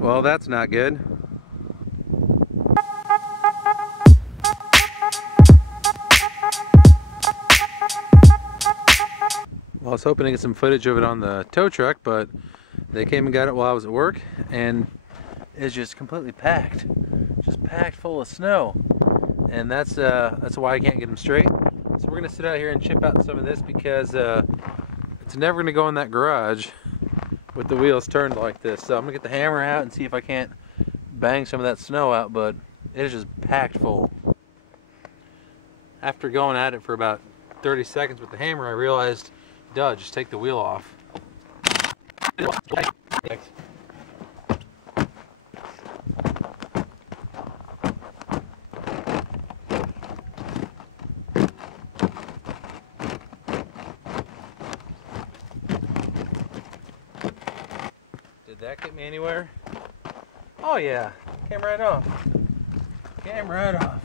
Well, that's not good. Well, I was hoping to get some footage of it on the tow truck, but they came and got it while I was at work, and it's just completely packed. Just packed full of snow. And that's why I can't get them straight. So we're gonna sit out here and chip out some of this because it's never gonna go in that garage with the wheels turned like this. So I'm gonna get the hammer out and see if I can't bang some of that snow out, but it is just packed full. After going at it for about 30 seconds with the hammer, I realized, duh, just take the wheel off. Thanks. Did that get me anywhere? Oh yeah, came right off. Came right off.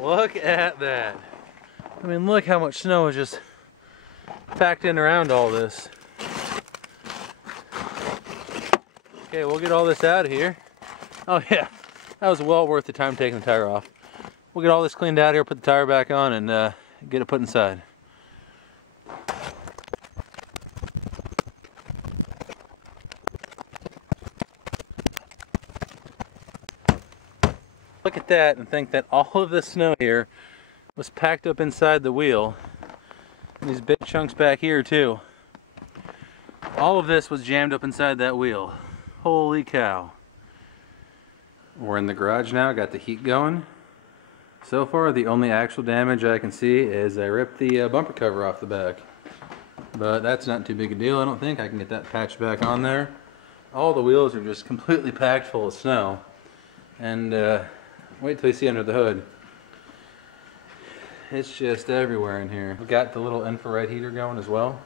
Look at that. I mean, look how much snow is just packed in around all this. Okay, we'll get all this out of here. Oh yeah, that was well worth the time taking the tire off. We'll get all this cleaned out here, put the tire back on, and get it put inside. Look at that and think that all of the snow here was packed up inside the wheel. And these big chunks back here too. All of this was jammed up inside that wheel. Holy cow. We're in the garage now, got the heat going. So far the only actual damage I can see is I ripped the bumper cover off the back. But that's not too big a deal, I don't think. I can get that patched back on there. All the wheels are just completely packed full of snow. And wait till you see under the hood. It's just everywhere in here. We got the little infrared heater going as well.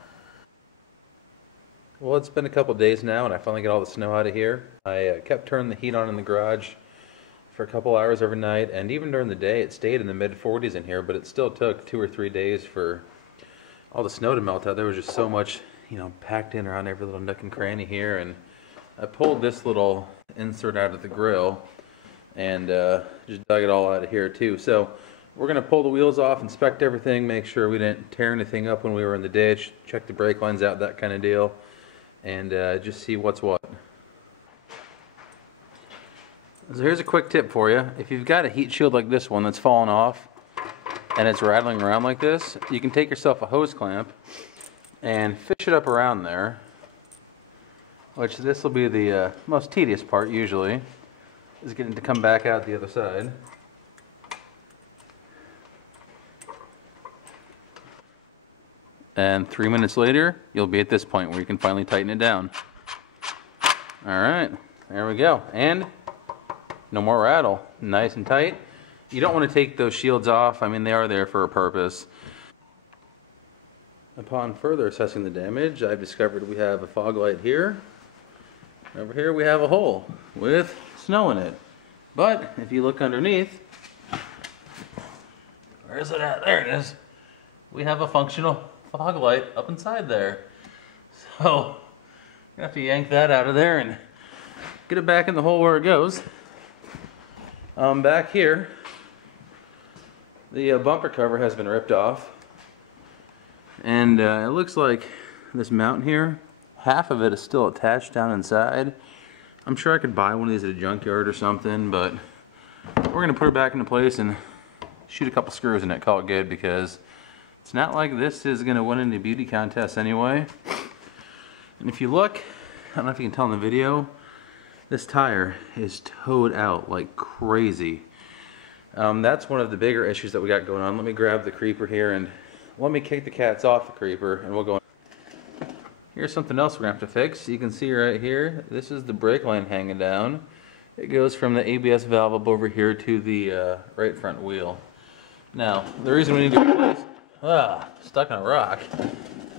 Well, it's been a couple days now and I finally got all the snow out of here. I kept turning the heat on in the garage for a couple hours overnight, and even during the day it stayed in the mid-40s in here, but it still took 2 or 3 days for all the snow to melt out. There was just so much, you know, packed in around every little nook and cranny here, and I pulled this little insert out of the grill and just dug it all out of here too. So we're going to pull the wheels off, inspect everything, make sure we didn't tear anything up when we were in the ditch, check the brake lines out, that kind of deal, and just see what's what. So here's a quick tip for you. If you've got a heat shield like this one that's fallen off and it's rattling around like this, you can take yourself a hose clamp and fish it up around there, which this will be the most tedious part usually, is getting to come back out the other side. And 3 minutes later, you'll be at this point where you can finally tighten it down. Alright, there we go. And no more rattle. Nice and tight. You don't want to take those shields off. I mean, they are there for a purpose. Upon further assessing the damage, I've discovered we have a fog light here. Over here we have a hole with snow in it. But if you look underneath, where is it at? There it is. We have a functional fog light up inside there. So you have to yank that out of there and get it back in the hole where it goes. Back here, the bumper cover has been ripped off, and it looks like this mount here, half of it is still attached down inside. I'm sure I could buy one of these at a junkyard or something, but we're going to put it back into place and shoot a couple screws in it, call it good, because it's not like this is going to win any beauty contests anyway. And if you look, I don't know if you can tell in the video, this tire is towed out like crazy. That's one of the bigger issues that we got going on. Let me grab the creeper here and let me kick the cats off the creeper and we'll go. Here's something else we're going to have to fix. You can see right here, this is the brake line hanging down. It goes from the ABS valve up over here to the right front wheel. Now, the reason we need to replace... stuck on a rock.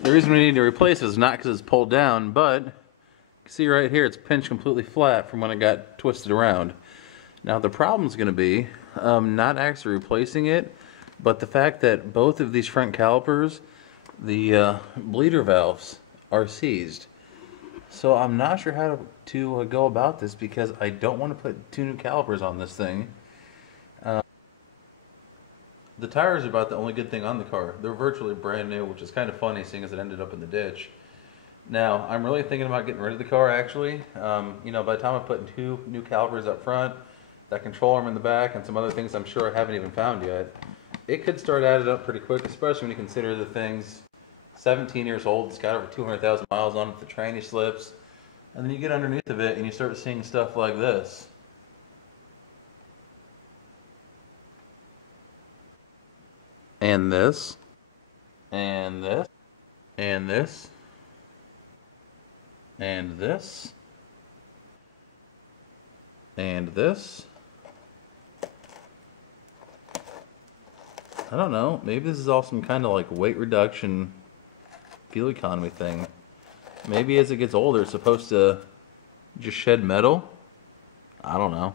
The reason we need to replace it is not because it's pulled down, but... You can see right here, it's pinched completely flat from when it got twisted around. Now the problem is going to be not actually replacing it, but the fact that both of these front calipers the bleeder valves are seized. So I'm not sure how to go about this because I don't want to put 2 new calipers on this thing. The tires are about the only good thing on the car. They're virtually brand new, which is kind of funny seeing as it ended up in the ditch. Now, I'm really thinking about getting rid of the car actually. You know, by the time I put 2 new calipers up front, that control arm in the back, and some other things I'm sure I haven't even found yet, it could start adding up pretty quick, especially when you consider the thing's 17 years old. It's got over 200,000 miles on it, the tranny slips. And then you get underneath of it and you start seeing stuff like this. And this. And this. And this. And this. And this. I don't know. Maybe this is all some kind of like weight reduction, fuel economy thing. Maybe as it gets older, it's supposed to just shed metal. I don't know.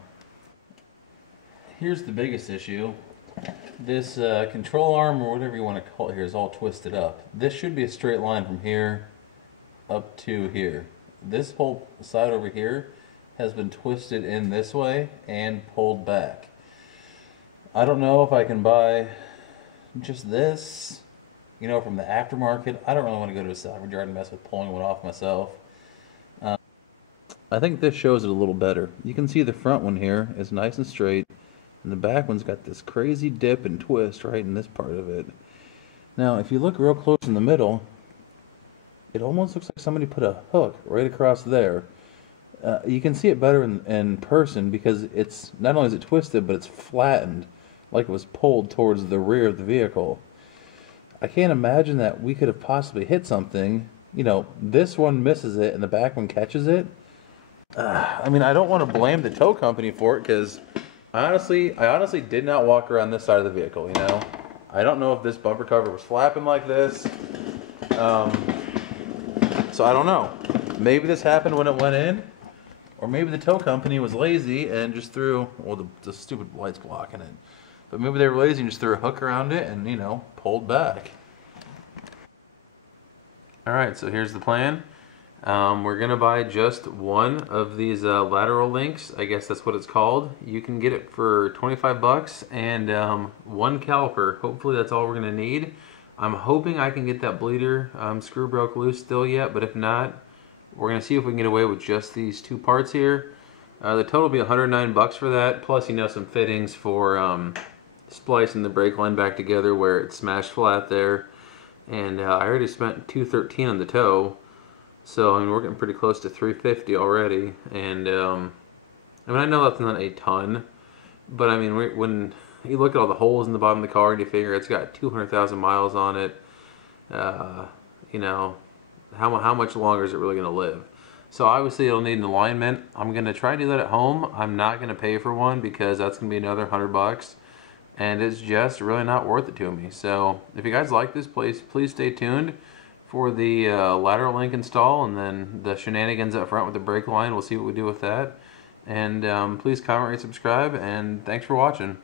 Here's the biggest issue. This control arm, or whatever you want to call it here, is all twisted up. This should be a straight line from here up to here. This whole side over here has been twisted in this way and pulled back. I don't know if I can buy just this, you know, from the aftermarket. I don't really want to go to a salvage yard and mess with pulling one off myself. I think this shows it a little better. You can see the front one here is nice and straight, and the back one's got this crazy dip and twist right in this part of it. Now, if you look real close in the middle, it almost looks like somebody put a hook right across there. You can see it better in person because it's not only is it twisted, but it's flattened like it was pulled towards the rear of the vehicle. I can't imagine that we could have possibly hit something. You know, this one misses it and the back one catches it. I mean, I don't want to blame the tow company for it because I honestly did not walk around this side of the vehicle, you know. I don't know if this bumper cover was flapping like this. So I don't know. Maybe this happened when it went in, or maybe the tow company was lazy and just threw, well, the stupid light's blocking it. But maybe they were lazy and just threw a hook around it and, you know, pulled back. Alright, so here's the plan. We're going to buy just one of these lateral links. I guess that's what it's called. You can get it for 25 bucks and 1 caliper. Hopefully that's all we're going to need. I'm hoping I can get that bleeder screw broke loose still yet, but if not, we're going to see if we can get away with just these 2 parts here. The total will be 109 bucks for that, plus, you know, some fittings for splicing the brake line back together where it's smashed flat there. And I already spent $213 on the tow. So, I mean, we're getting pretty close to $350 already, and I mean, I know that's not a ton, but I mean, when you look at all the holes in the bottom of the car and you figure it's got 200,000 miles on it, you know, how much longer is it really going to live? So obviously it'll need an alignment. I'm going to try to do that at home. I'm not going to pay for one because that's going to be another 100 bucks, and it's just really not worth it to me. So if you guys like this place, please stay tuned for the lateral link install, and then the shenanigans up front with the brake line. We'll see what we do with that. And please comment, rate, subscribe, and thanks for watching.